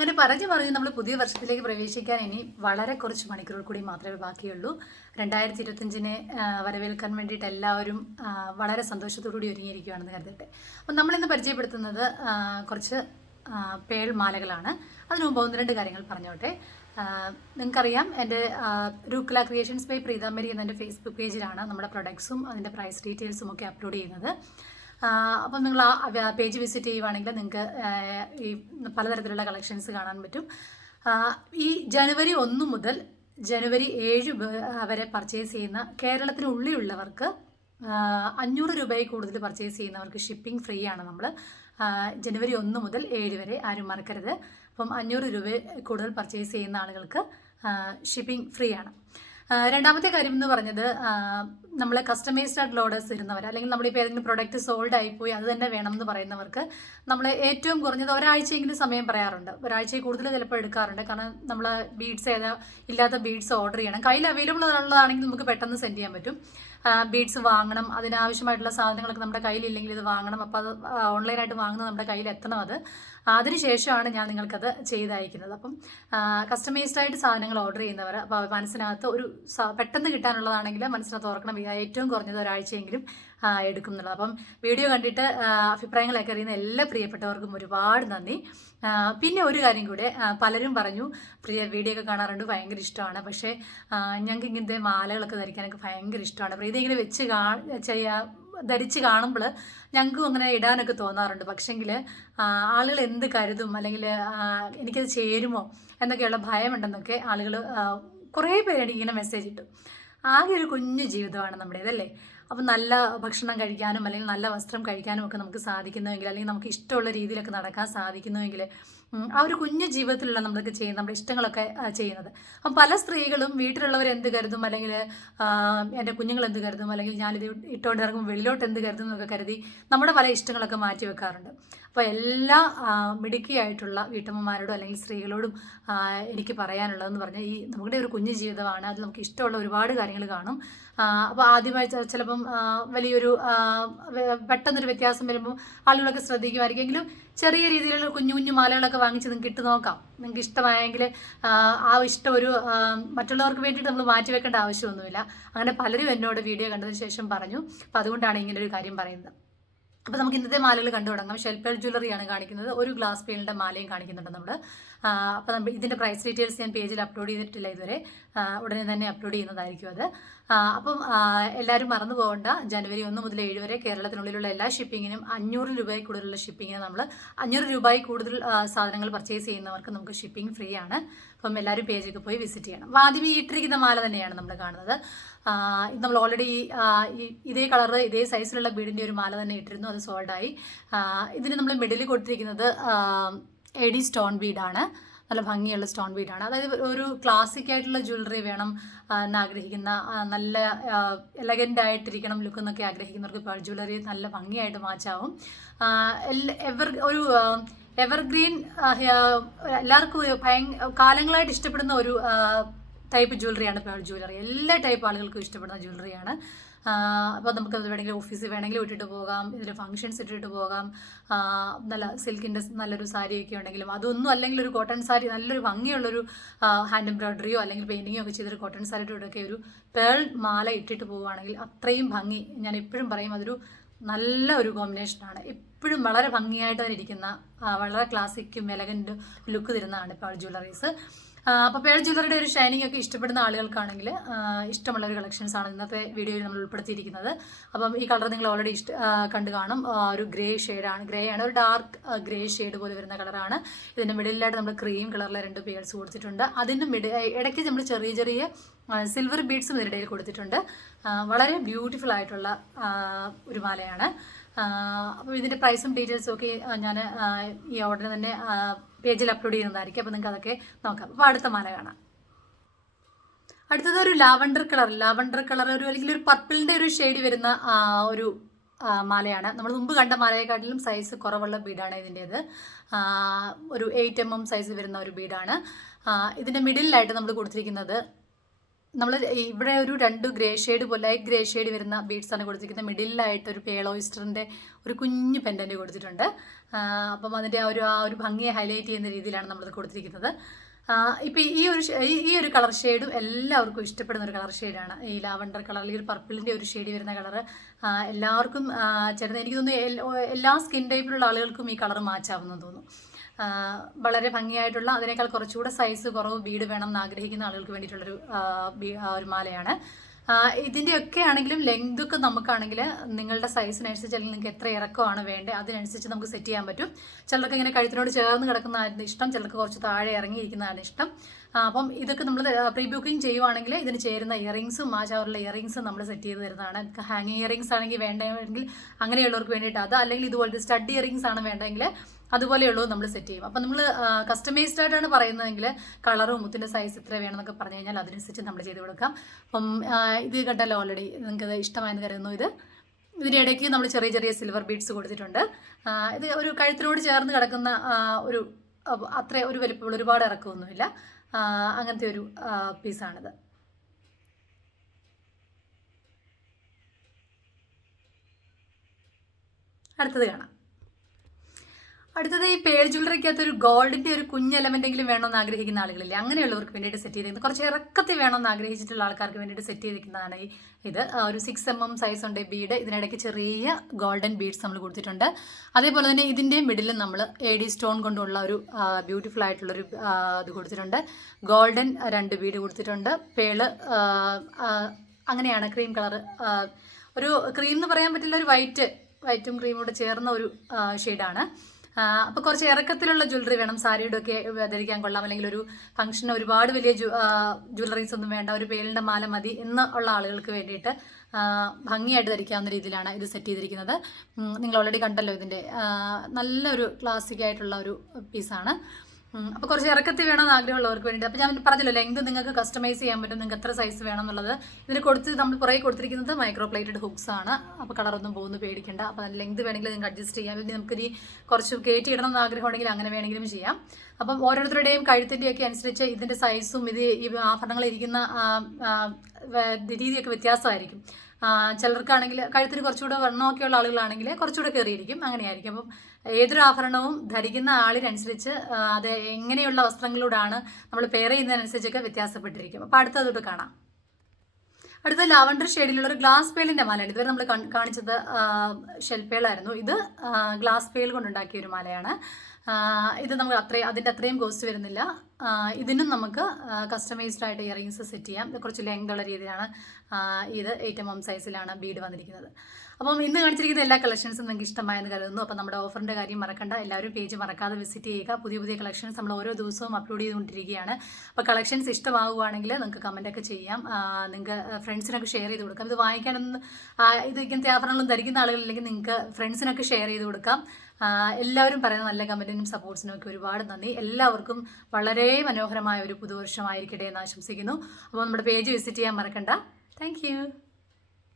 അങ്ങനെ പറഞ്ഞ് നമ്മൾ പുതിയ വർഷത്തിലേക്ക് പ്രവേശിക്കാൻ ഇനി വളരെ കുറച്ച് മണിക്കൂറുകൾ കൂടി മാത്രമേ ബാക്കിയുള്ളൂ. 2025-നെ വരവേൽക്കാൻ വേണ്ടിയിട്ട് എല്ലാവരും വളരെ സന്തോഷത്തോടുകൂടി ഒരുങ്ങിയിരിക്കുകയാണെന്ന് കരുതട്ടെ. അപ്പം നമ്മളിന്ന് പരിചയപ്പെടുത്തുന്നത് കുറച്ച് പേൾ മാലകളാണ്. അതിനു മുമ്പ് ഒന്ന് രണ്ട് കാര്യങ്ങൾ പറഞ്ഞോട്ടെ. നിങ്ങൾക്കറിയാം, എൻ്റെ റൂക്കല ക്രിയേഷൻസ് ബൈ പ്രീതാമരി എന്ന എൻ്റെ ഫേസ്ബുക്ക് പേജിലാണ് നമ്മുടെ പ്രൊഡക്ട്സും അതിൻ്റെ പ്രൈസ് ഡീറ്റെയിൽസും ഒക്കെ അപ്ലോഡ് ചെയ്യുന്നത്. അപ്പം നിങ്ങൾ ആ പേജ് വിസിറ്റ് ചെയ്യുവാണെങ്കിൽ നിങ്ങൾക്ക് ഈ പലതരത്തിലുള്ള കളക്ഷൻസ് കാണാൻ പറ്റും. ഈ ജനുവരി 1 മുതൽ ജനുവരി 7 വരെ പർച്ചേസ് ചെയ്യുന്ന കേരളത്തിനുള്ളിലുള്ളവർക്ക് 500 രൂപയിൽ കൂടുതൽ പർച്ചേസ് ചെയ്യുന്നവർക്ക് ഷിപ്പിംഗ് ഫ്രീ ആണ്. നമ്മൾ ജനുവരി 1 മുതൽ 7 വരെ ആരും മറക്കരുത്. അപ്പം 500 രൂപ കൂടുതൽ പർച്ചേസ് ചെയ്യുന്ന ആളുകൾക്ക് ഷിപ്പിംഗ് ഫ്രീ ആണ്. രണ്ടാമത്തെ കാര്യം എന്ന് പറഞ്ഞത്, നമ്മൾ കസ്റ്റമൈസ്ഡ് ആയിട്ടുള്ള ഓർഡേഴ്സ് വരുന്നവർ, അല്ലെങ്കിൽ നമ്മളിപ്പോൾ ഏതെങ്കിലും പ്രൊഡക്റ്റ് സോൾഡ് ആയിപ്പോയി അത് തന്നെ വേണം എന്ന് പറയുന്നവർക്ക് നമ്മൾ ഏറ്റവും കുറഞ്ഞത് ഒരാഴ്ചയെങ്കിലും സമയം പറയാറുണ്ട്. ഒരാഴ്ചയിൽ കൂടുതൽ ചിലപ്പോൾ എടുക്കാറുണ്ട്. കാരണം നമ്മൾ ബീഡ്സ് ഇല്ലാത്ത ബീഡ്സ് ഓർഡർ ചെയ്യണം. കയ്യിൽ അവൈലബിൾ ഉള്ളതാണെങ്കിൽ നമുക്ക് പെട്ടെന്ന് സെൻഡ് ചെയ്യാൻ പറ്റും. ബീഡ്സ് വാങ്ങണം, അതിനാവശ്യമായിട്ടുള്ള സാധനങ്ങളൊക്കെ നമ്മുടെ കയ്യിലില്ലെങ്കിൽ ഇത് വാങ്ങണം. അപ്പോൾ അത് ഓൺലൈനായിട്ട് വാങ്ങുന്നത് നമ്മുടെ കയ്യിൽ എത്തണം. അതിനുശേഷമാണ് ഞാൻ നിങ്ങൾക്കത് ചെയ്തയക്കുന്നത്. അപ്പം കസ്റ്റമൈസ്ഡ് ആയിട്ട് സാധനങ്ങൾ ഓർഡർ ചെയ്യുന്നവർ, അപ്പോൾ മനസ്സിനകത്ത് ഒരു പെട്ടെന്ന് കിട്ടാനുള്ളതാണെങ്കിൽ മനസ്സിനകത്ത് ഓർക്കണം, ഏറ്റവും കുറഞ്ഞത് ഒരാഴ്ചയെങ്കിലും എടുക്കും എന്നുള്ളത്. അപ്പം വീഡിയോ കണ്ടിട്ട് അഭിപ്രായങ്ങളൊക്കെ അറിയുന്ന എല്ലാ പ്രിയപ്പെട്ടവർക്കും ഒരുപാട് നന്ദി. പിന്നെ ഒരു കാര്യം കൂടെ, പലരും പറഞ്ഞു വീഡിയോ ഒക്കെ കാണാറുണ്ട്, ഭയങ്കര ഇഷ്ടമാണ്. പക്ഷേ ഞങ്ങൾക്ക് ഇങ്ങനത്തെ മാലകളൊക്കെ ധരിക്കാനൊക്കെ ഭയങ്കര ഇഷ്ടമാണ്. അപ്പോൾ ഇതിങ്ങനെ ധരിച്ച് കാണുമ്പോൾ ഞങ്ങൾക്കും അങ്ങനെ ഇടാനൊക്കെ തോന്നാറുണ്ട്. പക്ഷെങ്കിൽ ആളുകൾ എന്ത് കരുതും, അല്ലെങ്കിൽ എനിക്കത് ചേരുമോ എന്നൊക്കെയുള്ള ഭയമുണ്ടെന്നൊക്കെ ആളുകൾ കുറേ പേര് എനിക്കിങ്ങനെ മെസ്സേജ് ഇട്ടു. ആകെ ഒരു കുഞ്ഞു ജീവിതമാണ് നമ്മുടേതല്ലേ. അപ്പം നല്ല ഭക്ഷണം കഴിക്കാനും അല്ലെങ്കിൽ നല്ല വസ്ത്രം കഴിക്കാനും ഒക്കെ നമുക്ക് സാധിക്കുന്നുവെങ്കിൽ, അല്ലെങ്കിൽ നമുക്ക് ഇഷ്ടമുള്ള രീതിയിലൊക്കെ നടക്കാൻ സാധിക്കുന്നുവെങ്കിൽ, ആ ഒരു കുഞ്ഞു ജീവിതത്തിലുള്ള നമ്മളൊക്കെ ചെയ്യുന്ന നമ്മുടെ ഇഷ്ടങ്ങളൊക്കെ ചെയ്യുന്നത്. അപ്പം പല സ്ത്രീകളും വീട്ടിലുള്ളവർ എന്ത് കരുതും, അല്ലെങ്കിൽ എൻ്റെ കുഞ്ഞുങ്ങൾ എന്ത് കരുതും, അല്ലെങ്കിൽ ഞാനിത് ഇട്ടുകൊണ്ട് ഇറങ്ങുമ്പോൾ വെളിയിലോട്ട് എന്ത് കരുതും എന്നൊക്കെ കരുതി നമ്മുടെ പല ഇഷ്ടങ്ങളൊക്കെ മാറ്റി വെക്കാറുണ്ട്. അപ്പോൾ എല്ലാ മിടുക്കിയായിട്ടുള്ള വീട്ടമ്മമാരോടും അല്ലെങ്കിൽ സ്ത്രീകളോടും എനിക്ക് പറയാനുള്ളതെന്ന് പറഞ്ഞാൽ, ഈ നമ്മുടെ ഒരു കുഞ്ഞു ജീവിതമാണ്. അതിൽ നമുക്ക് ഇഷ്ടമുള്ള ഒരുപാട് കാര്യങ്ങൾ കാണും. അപ്പോൾ ആദ്യമായി ചിലപ്പം വലിയൊരു പെട്ടെന്നൊരു വ്യത്യാസം വരുമ്പോൾ ആളുകളൊക്കെ ശ്രദ്ധിക്കുമായിരിക്കും. എങ്കിലും ചെറിയ രീതിയിലുള്ള കുഞ്ഞു കുഞ്ഞു മാലകളൊക്കെ വാങ്ങിച്ച് നിങ്ങൾക്ക് ഇട്ട് നോക്കാം. നിങ്ങൾക്ക് ഇഷ്ടമായെങ്കിൽ ആ ഇഷ്ടം ഒരു മറ്റുള്ളവർക്ക് വേണ്ടിയിട്ട് നമ്മൾ മാറ്റി വെക്കേണ്ട ആവശ്യമൊന്നുമില്ല. അങ്ങനെ പലരും എന്നോട് വീഡിയോ കണ്ടതിന് ശേഷം പറഞ്ഞു. അപ്പോൾ അതുകൊണ്ടാണ് ഇങ്ങനൊരു കാര്യം പറയുന്നത്. അപ്പോൾ നമുക്ക് ഇന്നത്തെ മാലകൾ കണ്ടു തുടങ്ങാം. ഷെൽപ്പേൾ ജ്വല്ലറിയാണ് കാണിക്കുന്നത്. ഒരു ഗ്ലാസ് പേളിൻ്റെ മാലയും കാണിക്കുന്നുണ്ട് നമ്മൾ. അപ്പോൾ നമ്മൾ ഇതിൻ്റെ പ്രൈസ് ഡീറ്റെയിൽസ് ഞാൻ പേജിൽ അപ്ലോഡ് ചെയ്തിട്ടില്ല ഇതുവരെ. ഉടനെ തന്നെ അപ്ലോഡ് ചെയ്യുന്നതായിരിക്കും അത്. അപ്പം എല്ലാവരും മറന്നു പോകേണ്ട, ജനുവരി 1 മുതൽ 7 വരെ കേരളത്തിനുള്ളിലുള്ള എല്ലാ ഷിപ്പിങ്ങിനും 500 രൂപയിൽ കൂടുതലുള്ള ഷിപ്പിങ്ങിന് നമ്മൾ 500 രൂപയിൽ കൂടുതൽ സാധനങ്ങൾ പർച്ചേസ് ചെയ്യുന്നവർക്ക് നമുക്ക് ഷിപ്പിംഗ് ഫ്രീ ആണ്. അപ്പം എല്ലാവരും പേജൊക്കെ പോയി വിസിറ്റ് ചെയ്യണം. അപ്പോൾ ആദ്യം ഈ ഇട്ടിരിക്കുന്ന മാല തന്നെയാണ് നമ്മൾ കാണുന്നത്. നമ്മൾ ഓൾറെഡി ഇതേ കളറ് ഇതേ സൈസിലുള്ള ബീഡിൻ്റെ ഒരു മാല തന്നെ ഇട്ടിരുന്നു, അത് സോൾഡായി. ഇതിന് നമ്മൾ മിഡിൽ കൊടുത്തിരിക്കുന്നത് എഡി സ്റ്റോൺ ബീഡാണ്. നല്ല ഭംഗിയുള്ള സ്റ്റോൺ ബീഡാണ്. അതായത് ഒരു ക്ലാസിക് ആയിട്ടുള്ള ജ്വല്ലറി വേണം എന്നാഗ്രഹിക്കുന്ന, നല്ല എലഗൻ്റ് ആയിട്ടിരിക്കണം ലുക്ക് എന്നൊക്കെ ആഗ്രഹിക്കുന്നവർക്ക് പേൾ ജ്വല്ലറി നല്ല ഭംഗിയായിട്ട് മാച്ചാവും. ഒരു എവർഗ്രീൻ, എല്ലാവർക്കും കാലങ്ങളായിട്ട് ഇഷ്ടപ്പെടുന്ന ഒരു ടൈപ്പ് ജ്വല്ലറിയാണ് പേൾ ജ്വല്ലറി. എല്ലാ ടൈപ്പ് ആളുകൾക്കും ഇഷ്ടപ്പെടുന്ന ജ്വല്ലറിയാണ്. അപ്പോൾ നമുക്ക് അത് വേണമെങ്കിൽ ഓഫീസിൽ വേണമെങ്കിലും ഇട്ടിട്ട് പോകാം, ഇതിൽ ഫംഗ്ഷൻസ് ഇട്ടിട്ട് പോകാം. നല്ല സിൽക്കിൻ്റെ നല്ലൊരു സാരിയൊക്കെ ഉണ്ടെങ്കിലും, അതൊന്നും അല്ലെങ്കിൽ ഒരു കോട്ടൺ സാരി, നല്ലൊരു ഭംഗിയുള്ളൊരു ഹാൻഡ് എംബ്രോയ്ഡറിയോ അല്ലെങ്കിൽ പെയിൻറ്റിങ്ങോ ഒക്കെ ചെയ്തൊരു കോട്ടൺ സാരിയോടൊക്കെ ഒരു പേൾ മാല ഇട്ടിട്ട് പോവുകയാണെങ്കിൽ അത്രയും ഭംഗി. ഞാൻ എപ്പോഴും പറയും, അതൊരു നല്ല ഒരു കോമ്പിനേഷനാണ്. എപ്പോഴും വളരെ ഭംഗിയായിട്ട് തന്നെ ഇരിക്കുന്ന, വളരെ ക്ലാസിക്കും എലഗൻറ്റ് ലുക്ക് തരുന്നതാണ് പേൾ ജ്വല്ലറീസ്. അപ്പോൾ പേൾ ജ്വല്ലറിയുടെ ഒരു ഷൈനിങ് ഒക്കെ ഇഷ്ടപ്പെടുന്ന ആളുകൾക്കാണെങ്കിൽ ഇഷ്ടമുള്ള ഒരു കളക്ഷൻസ് ആണ് ഇന്നത്തെ വീഡിയോയിൽ നമ്മൾ ഉൾപ്പെടുത്തിയിരിക്കുന്നത്. അപ്പം ഈ കളർ നിങ്ങൾ ഓൾറെഡി കണ്ടു കാണും. ഒരു ഗ്രേ ആണ്, ഒരു ഡാർക്ക് ഗ്രേ ഷെയ്ഡ് പോലെ വരുന്ന കളറാണ്. ഇതിൻ്റെ മിഡിലായിട്ട് നമ്മൾ ക്രീം കളറിലെ 2 പേഴ്സ് കൊടുത്തിട്ടുണ്ട്. അതിൻ്റെ ഇടയ്ക്ക് നമ്മൾ ചെറിയ ചെറിയ സിൽവർ ബീഡ്സും ഇതിനിടയിൽ കൊടുത്തിട്ടുണ്ട്. വളരെ ബ്യൂട്ടിഫുൾ ആയിട്ടുള്ള ഒരു മാലയാണ്. അപ്പോൾ ഇതിൻ്റെ പ്രൈസും ഡീറ്റെയിൽസും ഒക്കെ ഞാൻ ഈ ഓർഡറിന് തന്നെ പേജിൽ അപ്ലോഡ് ചെയ്യുന്നതായിരിക്കും. അപ്പോൾ നിങ്ങൾക്ക് അതൊക്കെ നോക്കാം. അപ്പോൾ അടുത്ത മാല കാണാം. അടുത്തത് ഒരു ലാവണ്ടർ കളർ, ഒരു അല്ലെങ്കിൽ ഒരു പർപ്പിളിൻ്റെ ഒരു ഷെയ്ഡ് വരുന്ന ഒരു മാലയാണ്. നമ്മൾ മുമ്പ് കണ്ട മാലയെക്കാട്ടിലും സൈസ് കുറവുള്ള ബീഡാണ് ഇതിൻ്റേത്. ഒരു 8 mm സൈസ് വരുന്ന ഒരു ബീഡാണ്. ഇതിൻ്റെ മിഡിലായിട്ട് നമ്മൾ കൊടുത്തിരിക്കുന്നത് നമ്മൾ ഇവിടെ ഒരു 2 ഗ്രേ ഷെയ്ഡ് പോലെ ലൈറ്റ് ഗ്രേ ഷെയ്ഡ് വരുന്ന ബീഡ്സാണ് കൊടുത്തിരിക്കുന്നത്. മിഡിലായിട്ട് ഒരു പേൾ ഓയിസ്റ്ററിൻ്റെ ഒരു കുഞ്ഞു പെൻഡൻറ്റ് കൊടുത്തിട്ടുണ്ട്. അപ്പം അതിൻ്റെ ആ ഒരു ഭംഗിയെ ഹൈലൈറ്റ് ചെയ്യുന്ന രീതിയിലാണ് നമ്മളത് കൊടുത്തിരിക്കുന്നത്. ഇപ്പം ഈ ഒരു കളർ ഷെയ്ഡും എല്ലാവർക്കും ഇഷ്ടപ്പെടുന്ന ഒരു കളർ ഷെയ്ഡാണ്. ഈ ലാവണ്ടർ കളറിൽ ഈ ഒരു പർപ്പിളിൻ്റെ ഒരു ഷെയ്ഡ് വരുന്ന കളറ് എല്ലാവർക്കും ചേർന്ന് എനിക്ക് തോന്നുന്നു എല്ലാ സ്കിൻ ടൈപ്പിലുള്ള ആളുകൾക്കും ഈ കളർ മാച്ചാവുമെന്ന് തോന്നുന്നു. വളരെ ഭംഗിയായിട്ടുള്ള അതിനേക്കാൾ കുറച്ചുകൂടെ സൈസ് കുറവ് ബീഡ് വേണം എന്ന് ആഗ്രഹിക്കുന്ന ആളുകൾക്ക് വേണ്ടിയിട്ടുള്ളൊരു ഒരു മാലയാണ്. ഇതിൻ്റെയൊക്കെ ആണെങ്കിലും ലെങ്തൊക്കെ നമുക്കാണെങ്കിൽ നിങ്ങളുടെ സൈസിനനുസരിച്ച് അല്ലെങ്കിൽ നിങ്ങൾക്ക് എത്ര ഇറക്കമാണ് വേണ്ടത് അതിനനുസരിച്ച് നമുക്ക് സെറ്റ് ചെയ്യാൻ പറ്റും. ചിലർക്ക് ഇങ്ങനെ കഴുത്തിനോട് ചേർന്ന് കിടക്കുന്നതാണ് ഇഷ്ടം, ചിലർക്ക് കുറച്ച് താഴെ ഇറങ്ങിയിരിക്കുന്നതാണ് ഇഷ്ടം. അപ്പം ഇതൊക്കെ നമ്മൾ പ്രീ ബുക്കിംഗ് ചെയ്യുവാണെങ്കിൽ ഇതിന് ചേരുന്ന ഇയറിങ്സും മാച്ചാറുള്ള ഇയറിങ്സും നമ്മൾ സെറ്റ് ചെയ്ത് തരുന്നതാണ്. ഹാങ്ങിങ് ഇയറിങ്സ് ആണെങ്കിൽ വേണ്ടെങ്കിൽ അങ്ങനെയുള്ളവർക്ക് വേണ്ടിയിട്ട് അത്, അല്ലെങ്കിൽ ഇതുപോലത്തെ സ്റ്റഡ് ഇയറിങ്സ് ആണ് വേണ്ടെങ്കിൽ അതുപോലെയുള്ളത് നമ്മൾ സെറ്റ് ചെയ്യും. അപ്പം നമ്മൾ കസ്റ്റമൈസ്ഡ് ആയിട്ടാണ് പറയുന്നതെങ്കിൽ കളറും മുത്തിൻ്റെ സൈസ് ഇത്ര വേണമെന്നൊക്കെ പറഞ്ഞു കഴിഞ്ഞാൽ അതിനനുസരിച്ച് നമ്മൾ ചെയ്ത് കൊടുക്കാം. അപ്പം ഇത് കണ്ടല്ലോ ഓൾറെഡി നിങ്ങൾക്ക് ഇഷ്ടമായെന്ന് കരുതുന്നു. ഇതിൻ്റെ ഇടയ്ക്ക് നമ്മൾ ചെറിയ ചെറിയ സിൽവർ ബീഡ്സ് കൊടുത്തിട്ടുണ്ട്. ഇത് ഒരു കഴുത്തിനോട് ചേർന്ന് കിടക്കുന്ന ഒരു അത്ര ഒരു വലിപ്പമുള്ള ഒരുപാട് ഇറക്കമൊന്നുമില്ല, അങ്ങനത്തെ ഒരു പീസാണിത്. അടുത്തത് കാണാം. അടുത്തത് ഈ പേൾ ജ്വല്ലറിക്കകത്ത് ഒരു ഗോൾഡിൻ്റെ ഒരു കുഞ്ഞ് എലമെൻറ്റെങ്കിലും വേണമെന്ന് ആഗ്രഹിക്കുന്ന ആളുകളില്ലേ, അങ്ങനെയുള്ളവർക്ക് വേണ്ടിയിട്ട് സെറ്റ് ചെയ്തിരിക്കുന്നത്. കുറച്ച് ഇറക്കത്തിൽ വേണമെന്ന് ആഗ്രഹിച്ചിട്ടുള്ള ആൾക്കാർക്ക് വേണ്ടിയിട്ട് സെറ്റ് ചെയ്തിരിക്കുന്നതാണ് ഇത്. ഒരു 6 mm സൈസ് ഉണ്ട് ബീഡ്. ഇതിനിടയ്ക്ക് ചെറിയ ഗോൾഡൻ ബീഡ്സ് നമ്മൾ കൊടുത്തിട്ടുണ്ട്. അതേപോലെ തന്നെ ഇതിൻ്റെ മിഡിലും നമ്മൾ AD സ്റ്റോൺ കൊണ്ടുള്ള ഒരു ബ്യൂട്ടിഫുൾ ആയിട്ടുള്ളൊരു ഇത് കൊടുത്തിട്ടുണ്ട്. ഗോൾഡൻ 2 ബീഡ് കൊടുത്തിട്ടുണ്ട്. പേള് അങ്ങനെയാണ് ക്രീം കളർ, ഒരു ക്രീം എന്ന് പറയാൻ പറ്റില്ല, ഒരു വൈറ്റും ക്രീമും കൂടെ ചേർന്ന ഒരു ഷെയ്ഡാണ്. അപ്പോൾ കുറച്ച് ഇറക്കത്തിലുള്ള ജ്വല്ലറി വേണം, സാരിയുടെ ഒക്കെ ധരിക്കാൻ കൊള്ളാം, അല്ലെങ്കിൽ ഒരു ഫംഗ്ഷന് ഒരുപാട് വലിയ ജ്വല്ലറീസ് ഒന്നും വേണ്ട, ഒരു പേളിൻ്റെ മാല മതി എന്നുള്ള ആളുകൾക്ക് വേണ്ടിയിട്ട് ഭംഗിയായിട്ട് ധരിക്കാവുന്ന രീതിയിലാണ് ഇത് സെറ്റ് ചെയ്തിരിക്കുന്നത്. നിങ്ങൾ ഓൾറെഡി കണ്ടല്ലോ ഇതിൻ്റെ നല്ലൊരു ക്ലാസിക് ആയിട്ടുള്ള ഒരു പീസാണ്. അപ്പോൾ കുറച്ച് ഇറക്കത്തിൽ വേണമെന്ന് ആഗ്രഹമുള്ളവർക്ക് വേണ്ടി. അപ്പോൾ ഞാൻ പറഞ്ഞല്ലോ ലെങ്ത് നിങ്ങൾക്ക് കസ്റ്റമൈസ് ചെയ്യാൻ പറ്റും, നിങ്ങൾക്ക് എത്ര സൈസ് വേണം എന്നുള്ളത്. ഇതിന് നമ്മൾ പുറകെ കൊടുത്തിരിക്കുന്നത് മൈക്രോ പ്ലേറ്റഡ് ഹുക്സ് ആണ്. അപ്പോൾ കളറൊന്നും പോകുന്നു പേടിക്കേണ്ട. അപ്പോൾ ലെങ്ത് വേണമെങ്കിൽ നിങ്ങൾക്ക് അഡ്ജസ്റ്റ് ചെയ്യാം. പിന്നെ നമുക്കിനി കുറച്ച് കയറ്റി ഇടണം എന്ന് ആഗ്രഹമുണ്ടെങ്കിൽ അങ്ങനെ വേണമെങ്കിലും ചെയ്യാം. അപ്പം ഓരോരുത്തരുടെയും കഴുത്തിൻ്റെയൊക്കെ അനുസരിച്ച് ഇതിൻ്റെ സൈസും ഈ ആഭരണങ്ങൾ ഇരിക്കുന്ന രീതിയൊക്കെ വ്യത്യാസമായിരിക്കും. ചിലർക്കാണെങ്കിൽ കഴുത്തിന് കുറച്ചുകൂടെ വണ്ണമൊക്കെയുള്ള ആളുകളാണെങ്കിൽ കുറച്ചുകൂടെ കയറിയിരിക്കും, അങ്ങനെയായിരിക്കും. അപ്പം ഏതൊരു ആഭരണവും ധരിക്കുന്ന ആളിനനുസരിച്ച് അത് എങ്ങനെയുള്ള വസ്ത്രങ്ങളോടാണ് നമ്മൾ പെയർ ചെയ്യുന്നതിനനുസരിച്ചൊക്കെ വ്യത്യാസപ്പെട്ടിരിക്കും. അപ്പോൾ അടുത്തതോട്ട് കാണാം. അടുത്ത ലാവണ്ടർ ഷെയ്ഡിലുള്ള ഒരു ഗ്ലാസ് പേളിൻ്റെ മാലയാണ്. ഇതുവരെ നമ്മൾ കാണിച്ചത് ഷെൽ പേളായിരുന്നു. ഇത് ഗ്ലാസ് പേൾ കൊണ്ടുണ്ടാക്കിയ ഒരു മാലയാണ്. ഇത് നമുക്ക് അതിൻ്റെ അത്രയും കോസ്റ്റ് വരുന്നില്ല. ഇതിനും നമുക്ക് കസ്റ്റമൈസ്ഡ് ആയിട്ട് ഇയറിങ്സ് സെറ്റ് ചെയ്യാം. ഇത് കുറച്ച് ലെങ്ത് ഉള്ള രീതിയിലാണ് ഇത് 8 mm സൈസിലാണ് ബീഡ് വന്നിരിക്കുന്നത്. അപ്പം ഇന്ന് കാണിച്ചിരിക്കുന്ന എല്ലാ കളക്ഷൻസും നിങ്ങൾക്ക് ഇഷ്ടമായെന്ന് കരുതുന്നു. അപ്പം നമ്മുടെ ഓഫറിൻ്റെ കാര്യം മറക്കണ്ട, എല്ലാവരും പേജ് മറക്കാതെ വിസിറ്റ് ചെയ്യുക. പുതിയ കളക്ഷൻസ് നമ്മൾ ഓരോ ദിവസവും അപ്ലോഡ് ചെയ്തുകൊണ്ടിരിക്കുകയാണ്. അപ്പോൾ കളക്ഷൻസ് ഇഷ്ടമാവുകയാണെങ്കിൽ നിങ്ങൾക്ക് കമൻറ്റൊക്കെ ചെയ്യാം, നിങ്ങൾക്ക് ഫ്രണ്ട്സിനൊക്കെ ഷെയർ ചെയ്ത് കൊടുക്കാം. ഇത് വാങ്ങിക്കാനൊന്നും ഇങ്ങനത്തെ ആഭരണങ്ങളും ധരിക്കുന്ന ആളുകളില്ലെങ്കിൽ നിങ്ങൾക്ക് ഫ്രണ്ട്സിനൊക്കെ ഷെയർ ചെയ്ത് കൊടുക്കാം. എല്ലാവരും പറയുന്ന നല്ല കമൻറ്റിനും സപ്പോർട്ട്സിനും ഒക്കെ ഒരുപാട് നന്ദി. എല്ലാവർക്കും വളരെ മനോഹരമായ ഒരു പുതുവർഷമായിരിക്കട്ടെ എന്ന് ആശംസിക്കുന്നു. അപ്പോൾ നമ്മുടെ പേജ് വിസിറ്റ് ചെയ്യാൻ മറക്കണ്ട. താങ്ക്